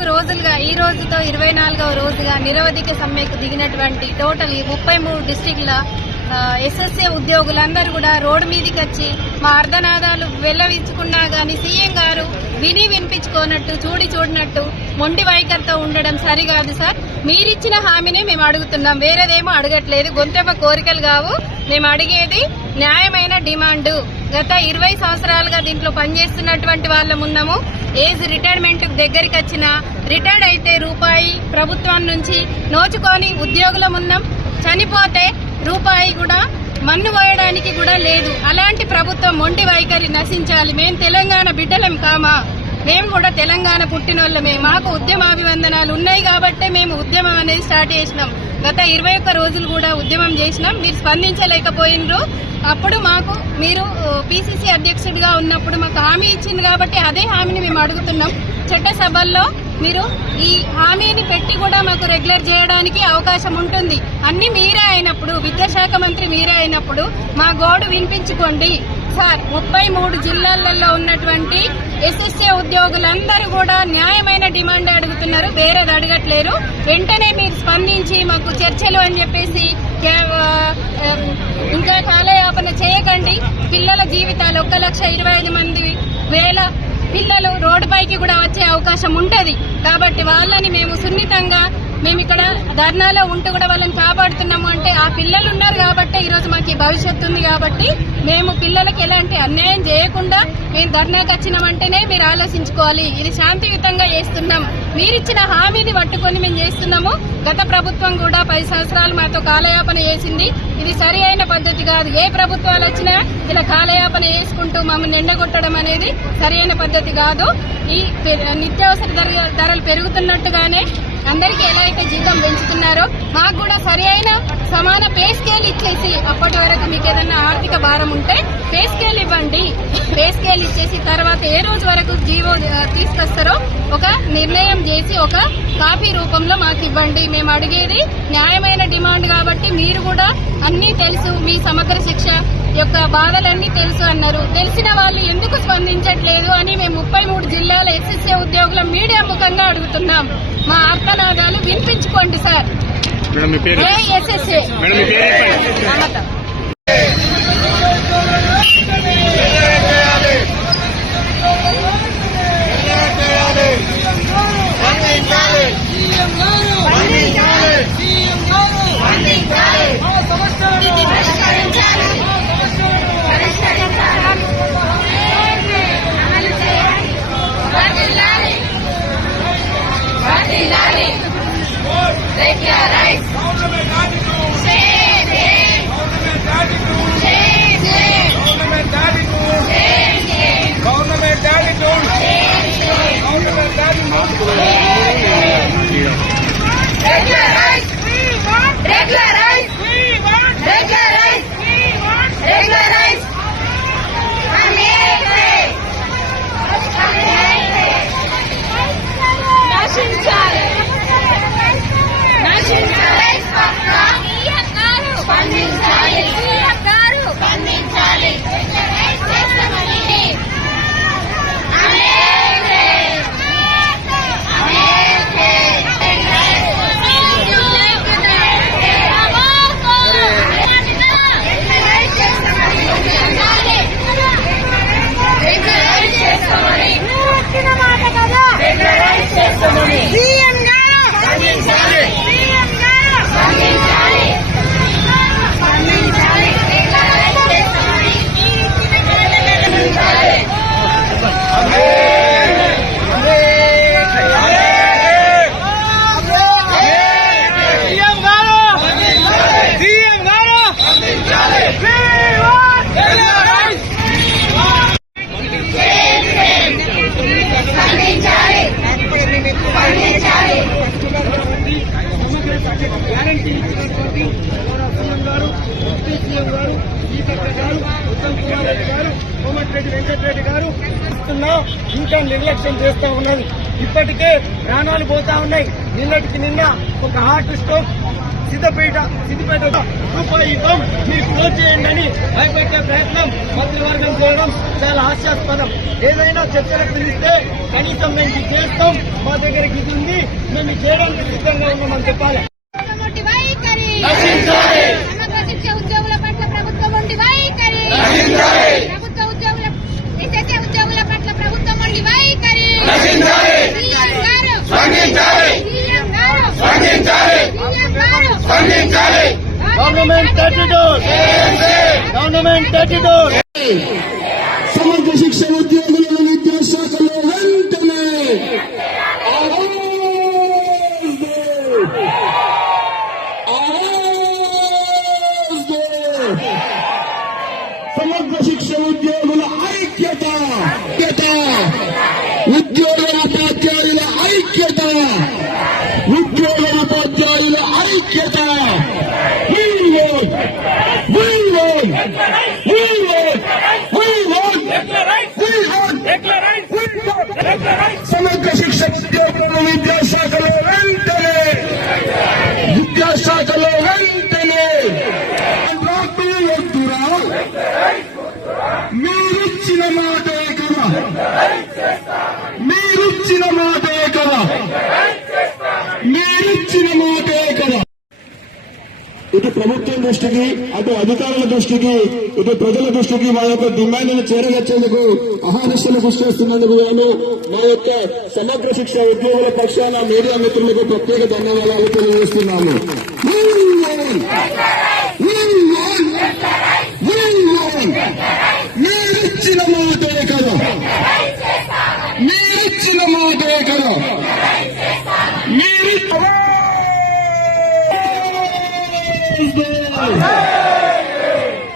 24 రోజులుగా ఈ రోజుతో 24వ రోజుగా నిరవధిక సమ్మెకు దిగినటువంటి టోటల్ 33 డిస్టిక్ల ఎస్ఎస్ఏ ఉద్యోగులందరూ కూడా రోడ్డు మీదకి వచ్చి మా అర్ధనాదాలు వెల్లవించుకున్నా గానీ సీఎం గారు విని వినిపించుకోనట్టు చూడనట్టు మొండి వైఖరితో ఉండడం సరికాదు సార్. మీరిచ్చిన హామీనే మేము అడుగుతున్నాం, వేరేదేమో అడగట్లేదు. గొంతెమ్మ కోరికలు కావు, మేము అడిగేది న్యాయమైన డిమాండ్. గత 20 సంవత్సరాలుగా దీంట్లో పనిచేస్తున్నటువంటి వాళ్ళం ఉన్నాము. ఏజ్ రిటైర్మెంట్ దగ్గరికి వచ్చిన రిటైర్డ్ అయితే రూపాయి ప్రభుత్వం నుంచి నోచుకొని ఉద్యోగులం ఉన్నాం. చనిపోతే రూపాయి కూడా మన్ను పోయడానికి కూడా లేదు. అలాంటి ప్రభుత్వం మొండి వైఖరి నశించాలి. మేము తెలంగాణ బిడ్డలం కామా? మేము కూడా తెలంగాణ పుట్టినోళ్ళమే. మాకు ఉద్యమాభివందనాలు ఉన్నాయి కాబట్టే మేము ఉద్యమం అనేది స్టార్ట్ చేసినాం. గత 21 రోజులు కూడా ఉద్యమం చేసినాం. మీరు స్పందించలేకపోయినరు. అప్పుడు మాకు మీరు పిసిసి అధ్యక్షుడిగా ఉన్నప్పుడు మాకు హామీ ఇచ్చింది కాబట్టి అదే హామీని మేము అడుగుతున్నాం. చట్టసభల్లో మీరు ఈ హామీని పెట్టి కూడా మాకు రెగ్యులర్ చేయడానికి అవకాశం ఉంటుంది. అన్ని మీరే అయినప్పుడు, విద్యాశాఖ మంత్రి మీరే అయినప్పుడు మా గోడు వినిపించుకోండి సార్. 33 జిల్లాలలో ఉన్నటువంటి ఎస్ఎస్ఏ ఉద్యోగులందరూ కూడా న్యాయమైన డిమాండ్ అడుగుతున్నారు, వేరేది అడగట్లేరు. వెంటనే మీరు స్పందించి మాకు చర్చలు అని చెప్పేసి ఇంకా కాలయాపన చేయకండి. పిల్లల జీవితాలు 1,25,000 పిల్లలు రోడ్డుపైకి కూడా వచ్చే అవకాశం ఉంటది. కాబట్టి వాళ్ళని మేము సున్నితంగా మేము ఇక్కడ ధర్నాలో ఉంటూ కూడా వాళ్ళని కాపాడుతున్నాము. అంటే ఆ పిల్లలు ఉన్నారు కాబట్టి ఈరోజు మాకు భవిష్యత్తు ఉంది. కాబట్టి మేము పిల్లలకి ఎలాంటి అన్యాయం చేయకుండా మేము ధర్నాకి వచ్చినామంటేనే మీరు ఆలోచించుకోవాలి. ఇది శాంతియుతంగా చేస్తున్నాం. మీరిచ్చిన హామీని పట్టుకొని మేము చేస్తున్నాము. గత ప్రభుత్వం కూడా 10 సంవత్సరాలు మాతో కాలయాపన చేసింది. ఇది సరి అయిన పద్ధతి కాదు. ఏ ప్రభుత్వాలు వచ్చినా ఇలా కాలయాపన చేసుకుంటూ మమ్మల్ని ఎండగొట్టడం అనేది సరి అయిన పద్ధతి కాదు. ఈ నిత్యావసర ధరలు పెరుగుతున్నట్టుగానే అందరికీ ఎలా అయితే జీతం పెంచుతున్నారో మాకు కూడా సరి అయిన సమాన పే స్కేల్ ఇచ్చేసి, అప్పటి వరకు మీకు ఏదన్నా ఆర్థిక భారం ఉంటే పే స్కేల్ ఇవ్వండి. పే స్కేల్ ఇచ్చేసి తర్వాత ఏ రోజు వరకు జీవో తీసుకొస్తారో ఒక నిర్ణయం చేసి ఒక కాపీ రూపంలో మాకు ఇవ్వండి. మేము అడిగేది న్యాయమైన డిమాండ్ కాబట్టి మీరు కూడా అన్నీ తెలుసు, మీ సమగ్ర శిక్ష యొక్క బాధలన్నీ తెలుసు అన్నారు. తెలిసిన వాళ్ళు ఎందుకు స్పందించట్లేదు అని మేము 33 జిల్లాల ఎస్ఎస్ఏ ఉద్యోగుల మీడియా ముఖంగా అడుగుతున్నాం. మా ఆర్తనాదాలు వినిపించుకోండి సార్. ఎస్ఎస్ఏ వెంకటరెడ్డి గారు ఇంకా నిర్లక్ష్యం చేస్తా ఉన్నది. ఇప్పటికే ప్రాణాలు పోతా ఉన్నాయి. నిన్నటికి నిన్న ఒక హార్ట్ స్ట్రోక్ సిద్దిపేట రూపాయి ఇవ్వం మీరు క్లోజ్ చేయండి అని భయపెట్టే ప్రయత్నం మంత్రివర్గం చేయడం చాలా హాస్యాస్పదం. ఏదైనా చర్చలకు పిలిస్తే కనీసం మేము ఇది చేస్తాం, మా దగ్గరికి ఇది ఉంది, మేము ఇది చేయడానికి సిద్ధంగా ఉన్నామని చెప్పాలి. మొండి వైఖరి రక్షించాలి. సమగ్ర శిక్ష ఉద్యోగుల పట్ల ప్రభుత్వం మొండి వైఖరి రక్షించాలి. ప్రభుత్వ ఉద్యోగుల ఎస్ఎస్ఏ ఉద్యోగుల పట్ల ప్రభుత్వం మొండి వైఖరి రక్షించాలి. సీఎం గారు స్పందించాలి. సీఎం గారు స్పందించాలి. సీఎం గారు స్పందించాలి. గవర్నమెంట్ 32 సమగ్ర శిక్ష ఉద్యోగులను విద్యాశాఖలో వెంటనే సమగ్ర శిక్ష ఉద్యోగుల ఐక్యత ఉద్యోగుల ఉపాధ్యాయుల ఐక్యత ఉద్యోగుల ఉపాధ్యాయుల ఐక్యత సమగ్ర శిక్ష ఉద్యోగులను విద్యాశాఖలో వెంటనే వద్దురా మీరిచ్చిన మాటే కదా మీరిచ్చిన మాటే కదా ఇటు ప్రభుత్వం దృష్టికి, అటు అధికారుల దృష్టికి, ఇటు ప్రజల దృష్టికి మా యొక్క డిమాండ్ను చేరవేర్చేందుకు అహర్నిశలు కృషి చేస్తున్నందుకు గాను మా యొక్క సమగ్ర శిక్ష ఉద్యోగుల పక్షాన మీడియా మిత్రులకు ప్రత్యేక ధన్యవాదాలు తెలియజేస్తున్నాము. We won!